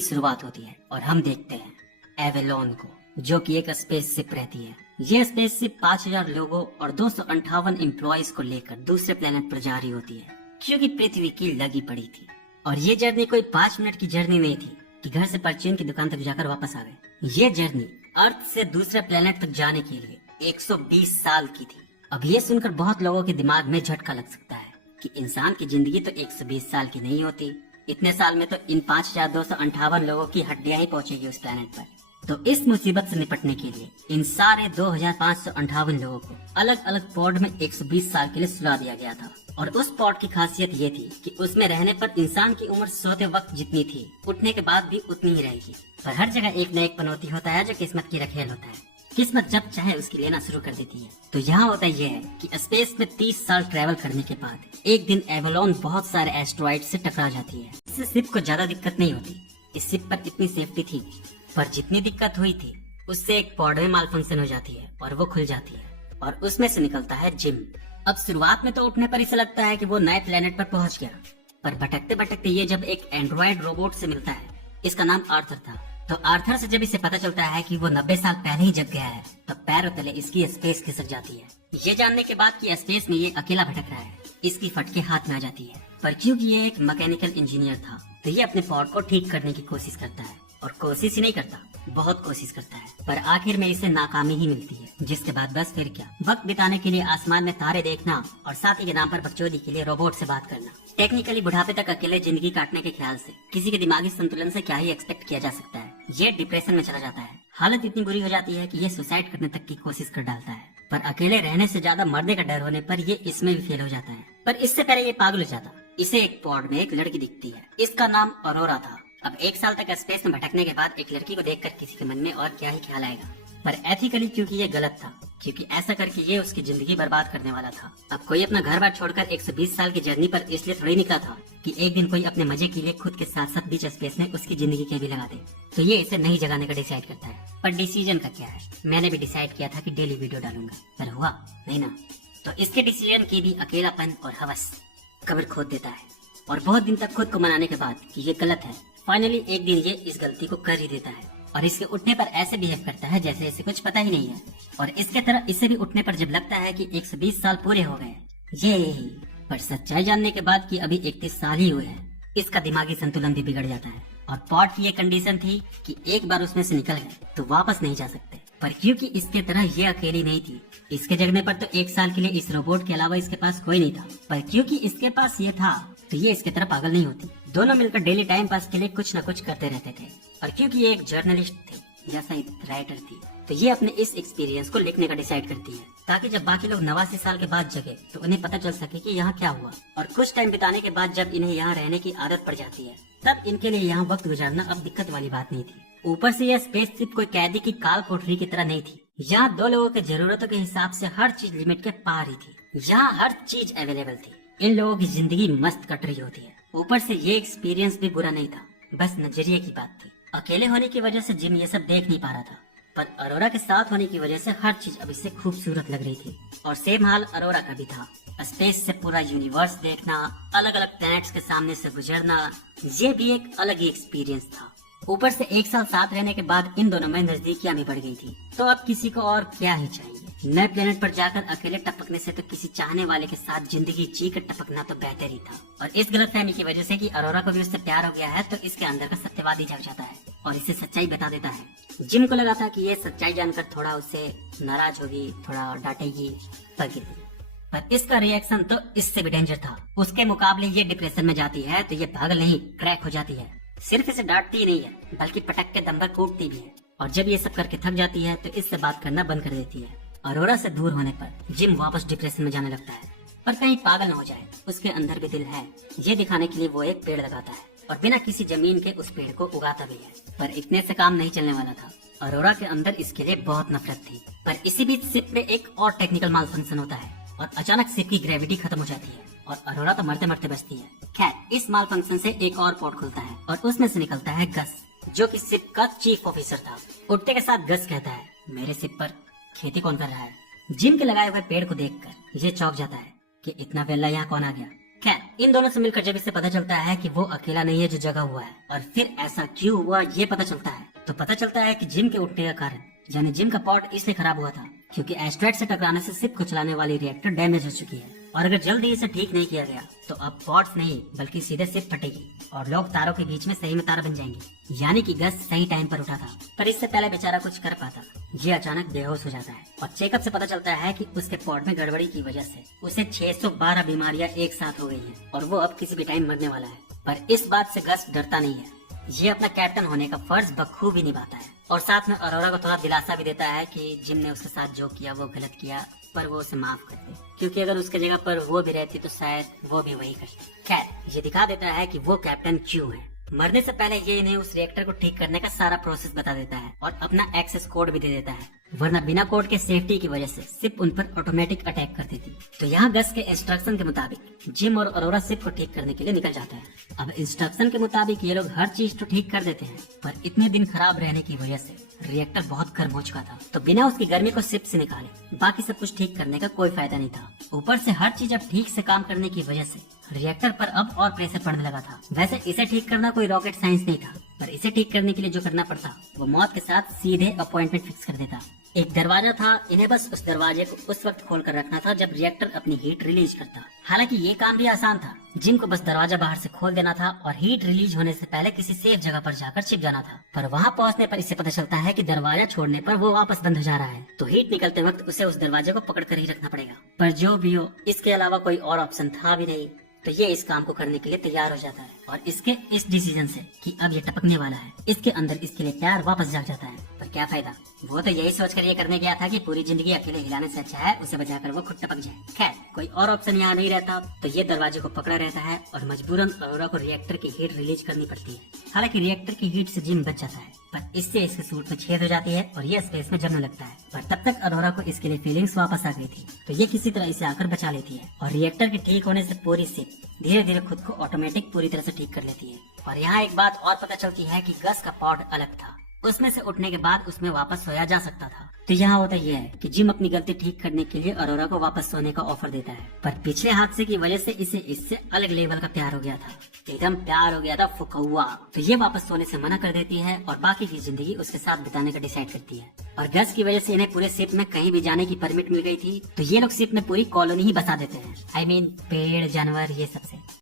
की शुरुआत होती है और हम देखते हैं एवेलोन को, जो कि एक स्पेस शिप रहती है। ये स्पेस शिप 5000 लोगों और 258 एम्प्लॉइज को लेकर दूसरे प्लेनेट पर जा रही होती है, क्योंकि पृथ्वी की लगी पड़ी थी। और ये जर्नी कोई 5 मिनट की जर्नी नहीं थी कि घर से परचून की दुकान तक जाकर वापस आ गए। ये जर्नी अर्थ से दूसरे प्लेनेट तक जाने के लिए 120 साल की थी। अब ये सुनकर बहुत लोगों के दिमाग में झटका लग सकता है कि इंसान की जिंदगी तो 120 साल की नहीं होती, इतने साल में तो इन 5258 लोगों की हड्डियां ही पहुंचेगी उस प्लेनेट पर। तो इस मुसीबत से निपटने के लिए इन सारे 2558 लोगों को अलग अलग पॉड में 120 साल के लिए सुला दिया गया था। और उस पॉड की खासियत ये थी कि उसमें रहने पर इंसान की उम्र सोते वक्त जितनी थी, उठने के बाद भी उतनी ही रहेगी। पर हर जगह एक न एक पनौती होता है जो किस्मत की रखेल होता है। किस्मत जब चाहे उसकी लेना शुरू कर देती है। तो यहाँ होता यह है कि स्पेस में 30 साल ट्रैवल करने के बाद एक दिन एवेलोन बहुत सारे एस्ट्रॉइड से टकरा जाती है। इससे शिप को ज्यादा दिक्कत नहीं होती, इस शिप पर इतनी सेफ्टी थी, पर जितनी दिक्कत हुई थी उससे एक पॉड में माल फंक्शन हो जाती है और वो खुल जाती है और उसमें से निकलता है जिम। अब शुरुआत में तो उठने पर इसे लगता है कि वो नए प्लेनेट पर पहुंच गया, पर भटकते भटकते ये जब एक एंड्रॉइड रोबोट से मिलता है, इसका नाम आर्थर था। तो आर्थर से जब इसे पता चलता है कि वो 90 साल पहले ही जग गया है, तो पैरों तले इसकी स्पेस खिसक जाती है। ये जानने के बाद कि स्पेस में ये अकेला भटक रहा है, इसकी फटके हाथ में आ जाती है। पर क्योंकि ये एक मैकेनिकल इंजीनियर था, तो ये अपने पॉड को ठीक करने की कोशिश करता है। और कोशिश ही नहीं करता, बहुत कोशिश करता है, पर आखिर में इसे नाकामी ही मिलती है। जिसके बाद बस फिर क्या, वक्त बिताने के लिए आसमान में तारे देखना और साथी के नाम पर बकचोदी के लिए रोबोट से बात करना। टेक्निकली बुढ़ापे तक अकेले जिंदगी काटने के ख्याल से किसी के दिमागी संतुलन से क्या ही एक्सपेक्ट किया जा सकता है। ये डिप्रेशन में चला जाता है। हालत इतनी बुरी हो जाती है कि ये सुसाइड करने तक की कोशिश कर डालता है। पर अकेले रहने से ज्यादा मरने का डर होने पर ये इसमें भी फेल हो जाता है। पर इससे पहले ये पागल हो जाता। इसे एक पॉड में एक लड़की दिखती है, इसका नाम अरोरा था। अब 1 साल तक स्पेस में भटकने के बाद एक लड़की को देखकर किसी के मन में और क्या ही ख्याल आएगा। पर एथिकली क्योंकि ये गलत था, क्योंकि ऐसा करके ये उसकी जिंदगी बर्बाद करने वाला था। अब कोई अपना घर बार छोड़कर 120 साल की जर्नी पर इसलिए थोड़ी निकला था कि एक दिन कोई अपने मजे के लिए खुद के साथ साथ बीच स्पेस में उसकी जिंदगी के भी लगा दे। तो ये इसे नहीं जगाने का डिसाइड करता है। पर डिसीजन का क्या है, मैंने भी डिसाइड किया था कि डेली वीडियो डालूंगा, पर हुआ नहीं ना। तो इसके डिसीजन की भी अकेलापन और हवस कब्र खोद देता है। और बहुत दिन तक खुद को मनाने के बाद कि ये गलत है, फाइनली एक दिन ये इस गलती को कर ही देता है और इसके उठने पर ऐसे बिहेव करता है जैसे इसे कुछ पता ही नहीं है। और इसके तरह इसे भी उठने पर जब लगता है कि 120 साल पूरे हो गए, ये पर सच्चाई जानने के बाद कि अभी 31 साल ही हुए हैं, इसका दिमागी संतुलन भी बिगड़ जाता है। और पॉड की ये कंडीशन थी कि एक बार उसमें से निकल गए तो वापस नहीं जा सकते। पर क्योंकि इसके तरह ये अकेली नहीं थी, इसके जगने पर तो 1 साल के लिए इस रोबोट के अलावा इसके पास कोई नहीं था। पर क्योंकि इसके पास ये था, तो ये इसके तरह पागल नहीं होती। दोनों मिलकर डेली टाइम पास के लिए कुछ न कुछ करते रहते थे। और क्योंकि ये एक जर्नलिस्ट थे या शायद राइटर थी, तो ये अपने इस एक्सपीरियंस को लिखने का डिसाइड करती है, ताकि जब बाकी लोग 89 साल के बाद जगे तो उन्हें पता चल सके कि यहाँ क्या हुआ। और कुछ टाइम बिताने के बाद जब इन्हें यहाँ रहने की आदत पड़ जाती है, तब इनके लिए यहाँ वक्त गुजारना अब दिक्कत वाली बात नहीं थी। ऊपर से यह स्पेस शिप कोई कैदी की काल कोठरी की तरह नहीं थी। यहाँ 2 लोगों की जरूरतों के हिसाब से हर चीज लिमिट के पार ही थी। यहाँ हर चीज अवेलेबल थी। इन लोगों की जिंदगी मस्त कट रही होती है। ऊपर से ये एक्सपीरियंस भी बुरा नहीं था, बस नजरिए की बात थी। अकेले होने की वजह से जिम ये सब देख नहीं पा रहा था, पर अरोरा के साथ होने की वजह से हर चीज अब इससे खूबसूरत लग रही थी। और सेम हाल अरोरा का भी था। स्पेस से पूरा यूनिवर्स देखना, अलग अलग प्लैनेट्स के सामने से गुजरना, ये भी एक अलग ही एक्सपीरियंस था। ऊपर से 1 साल साथ रहने के बाद इन दोनों में नजदीकियां भी बढ़ गई थी। तो अब किसी को और क्या ही चाहिए। नए प्लेनेट पर जाकर अकेले टपकने से तो किसी चाहने वाले के साथ जिंदगी जी कर टपकना तो बेहतर ही था। और इस गलतफहमी की वजह से कि अरोरा को भी उससे प्यार हो गया है, तो इसके अंदर का सत्यवादी जाग जाता है और इसे सच्चाई बता देता है। जिम को लगा था कि ये सच्चाई जानकर थोड़ा उससे नाराज होगी, थोड़ा डांटेगी, पर इसका रिएक्शन तो इससे भी डेंजर था। उसके मुकाबले ये डिप्रेशन में जाती है तो ये पागल नहीं, क्रैक हो जाती है। सिर्फ इसे डांटती ही नहीं है, बल्कि पटक के दम पर कूटती भी है। और जब ये सब करके थक जाती है तो इससे बात करना बंद कर देती है। अरोरा से दूर होने पर जिम वापस डिप्रेशन में जाने लगता है। पर कहीं पागल न हो जाए, उसके अंदर भी दिल है, ये दिखाने के लिए वो एक पेड़ लगाता है और बिना किसी जमीन के उस पेड़ को उगाता भी है। पर इतने से काम नहीं चलने वाला था। अरोरा के अंदर इसके लिए बहुत नफरत थी। पर इसी बीच शिप में एक और टेक्निकल माल फंक्शन होता है और अचानक शिप की ग्रेविटी खत्म हो जाती है और अरोरा तो मरते मरते बचती है। खैर, इस माल फंक्शन से एक और पोर्ट खुलता है और उसमें से निकलता है गस, जो कि शिप का चीफ ऑफिसर था। उठते के साथ गस कहता है, मेरे शिप पर खेती कौन कर रहा है? जिम के लगाए हुए पेड़ को देखकर ये चौंक जाता है कि इतना वेला यहाँ कौन आ गया। खैर इन दोनों से मिलकर जब इसे पता चलता है कि वो अकेला नहीं है जो जगा हुआ है, और फिर ऐसा क्यों हुआ ये पता चलता है, तो पता चलता है कि जिम के उठने का कारण, यानी जिम का पॉड इसलिए खराब हुआ था क्योंकि एस्ट्रॉयड से टकराने से शिप को चलाने वाली रिएक्टर डैमेज हो चुकी है, और अगर जल्दी इसे ठीक नहीं किया गया तो अब पॉड्स नहीं बल्कि सीधे शिप फटेगी और लोग तारों के बीच में सही में तार बन जाएंगे। यानी कि गस सही टाइम पर उठा था, पर इससे पहले बेचारा कुछ कर पाता। ये अचानक बेहोश हो जाता है और चेकअप से पता चलता है कि उसके पॉड में गड़बड़ी की वजह से उसे 612 बीमारियां एक साथ हो गई हैं और वो अब किसी भी टाइम मरने वाला है। पर इस बात से गस डरता नहीं है, ये अपना कैप्टन होने का फर्ज बखूबी निभाता है और साथ में अरोरा को थोड़ा दिलासा भी देता है कि जिम ने उसके साथ जो किया वो गलत किया, पर वो उसे माफ कर दे, क्योंकि अगर उसके जगह पर वो भी रहती तो शायद वो भी वही करती। खैर ये दिखा देता है कि वो कैप्टन क्यों है। मरने से पहले ये इन्हें उस रिएक्टर को ठीक करने का सारा प्रोसेस बता देता है और अपना एक्सेस कोड भी दे देता है, वरना बिना कोड के सेफ्टी की वजह से शिप उन पर ऑटोमेटिक अटैक कर देती। तो यहाँ गस के इंस्ट्रक्शन के मुताबिक जिम और अरोरा शिप को ठीक करने के लिए निकल जाता है। अब इंस्ट्रक्शन के मुताबिक ये लोग हर चीज तो ठीक कर देते हैं, पर इतने दिन खराब रहने की वजह से रिएक्टर बहुत गर्म हो चुका था, तो बिना उसकी गर्मी को शिप से निकाले बाकी सब कुछ ठीक करने का कोई फायदा नहीं था। ऊपर से हर चीज अब ठीक से काम करने की वजह से रिएक्टर पर अब और प्रेशर पड़ने लगा था। वैसे इसे ठीक करना कोई रॉकेट साइंस नहीं था, पर इसे ठीक करने के लिए जो करना पड़ता वो मौत के साथ सीधे अपॉइंटमेंट फिक्स कर देता। एक दरवाजा था, इन्हें बस उस दरवाजे को उस वक्त खोल कर रखना था जब रिएक्टर अपनी हीट रिलीज करता। हालांकि ये काम भी आसान था, जिम को बस दरवाजा बाहर से खोल देना था और हीट रिलीज होने से पहले किसी सेफ जगह पर जाकर छिप जाना था। पर वहाँ पहुँचने पर इसे पता चलता है कि दरवाजा छोड़ने पर वो वापस बंद हो जा रहा है, तो हीट निकलते वक्त उसे उस दरवाजे को पकड़ कर ही रखना पड़ेगा। पर जो भी हो, इसके अलावा कोई और ऑप्शन था भी नहीं, तो ये इस काम को करने के लिए तैयार हो जाता है और इसके इस डिसीजन से कि अब ये टपकने वाला है, इसके अंदर इसके लिए प्यार वापस जाग जाता है। पर क्या फायदा, वो तो यही सोचकर ये करने गया था कि पूरी जिंदगी अकेले हिलाने से अच्छा है उसे बजाकर वो खुद टपक जाए। खैर कोई और ऑप्शन यहाँ नहीं रहता, तो ये दरवाजे को पकड़ा रहता है और मजबूरन अरोरा को रिएक्टर की हीट रिलीज करनी पड़ती है। हालांकि रिएक्टर की हीट से जिम बच जाता है, पर इससे इसके सूट में छेद हो जाती है और ये स्पेस में जमने लगता है। पर तब तक अरोरा को इसके लिए फीलिंग्स वापस आ गई थी, तो ये किसी तरह इसे आकर बचा लेती है और रिएक्टर के ठीक होने से पूरी शिप धीरे धीरे खुद को ऑटोमेटिक पूरी तरह से ठीक कर लेती है। और यहाँ एक बात और पता चलती है कि गस का पॉड अलग था, उसमें से उठने के बाद उसमें वापस सोया जा सकता था। तो यहाँ होता यह है कि जिम अपनी गलती ठीक करने के लिए अरोरा को वापस सोने का ऑफर देता है, पर पिछले हादसे की वजह से इसे इससे अलग लेवल का प्यार हो गया था, एकदम प्यार हो गया था फुकौआ। तो ये वापस सोने से मना कर देती है और बाकी की जिंदगी उसके साथ बिताने का डिसाइड करती है। और गस की वजह से इन्हें पूरे शिप में कहीं भी जाने की परमिट मिल गई थी, तो ये लोग शिप में पूरी कॉलोनी ही बसा देते हैं। I mean, पेड़ जानवर ये सब से।